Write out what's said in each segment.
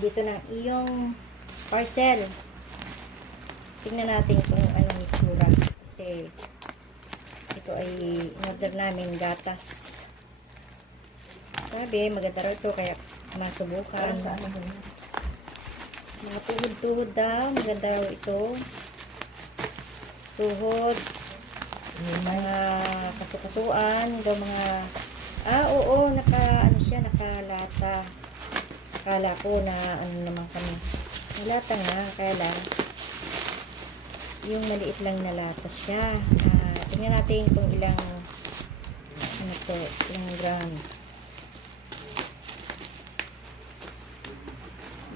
Dito na iyong parcel. Tingnan natin kung anong itsura. Kasi ito ay in-order namin gatas. Sabi, maganda raw ito kaya masubukan. Mga tuhod-tuhod daw. Maganda raw ito. Tuhod. Mga kasukasuan. Daw mga... oo. Ano siya. Nakalata. Akala ko na ano naman kami. Nalata nga. Kaya lang. Yung maliit lang na lata siya. Tingnan natin kung ilang ano to. Ilang grams.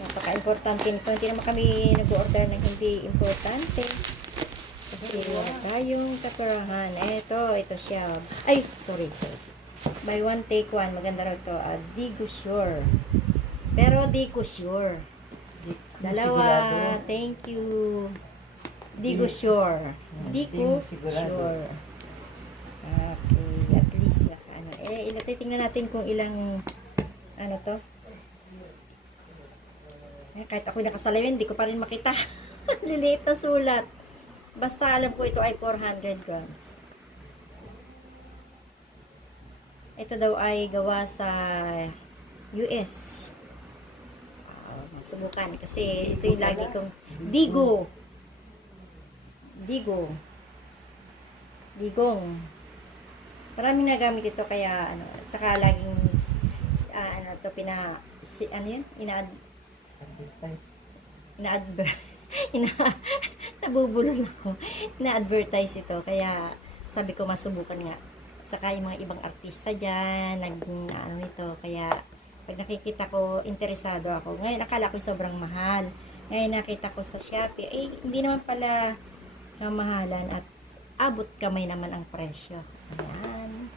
Napaka-importante nito. Hindi naman kami nag-order ng hindi importante. Kasi tayong katurahan. Ito siya. Ay, sorry. Buy one, take one. Maganda raw ito. Digo Sure. Pero Digo Sure. Dalawa. Thank you. Digo Sure. Digo Sure. Okay. At least ano. Tingnan natin kung ilang ano to. Kahit ako nakasalamin, hindi ko pa rin makita. Liliit na sulat. Basta alam ko ito ay 400 grams. Ito daw ay gawa sa US. Subukan kasi ito yung lagi kong Digo. Digong. Maraming nagamit ito kaya ano, at saka laging ano to ano yun? Nabubulol ako. Ina-advertise ito. Kaya sabi ko masubukan nga. Saka yung mga ibang artista dyan, ano nito. Kaya pag nakikita ko, interesado ako. Ngayon akala ko sobrang mahal. Ngayon nakita ko sa Shopee, hindi naman pala mahalan at abot kamay naman ang presyo. Ayan.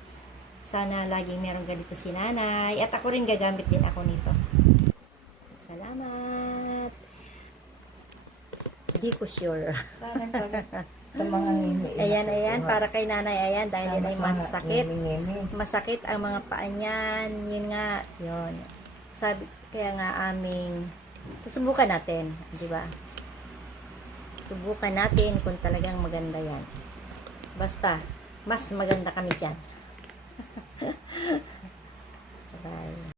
Sana laging meron ganito si nanay. At ako rin gagamit din ako nito. Salamat. Hindi ko sure. Sana sa mga ayan, para kay nanay, ayan, dahil yan ay masasakit. Masakit ang mga paa niyan. Yun nga, yun. Sabi, kaya nga susubukan natin, di ba? Subukan natin kung talagang maganda yan. Basta, mas maganda kami dyan. Bye.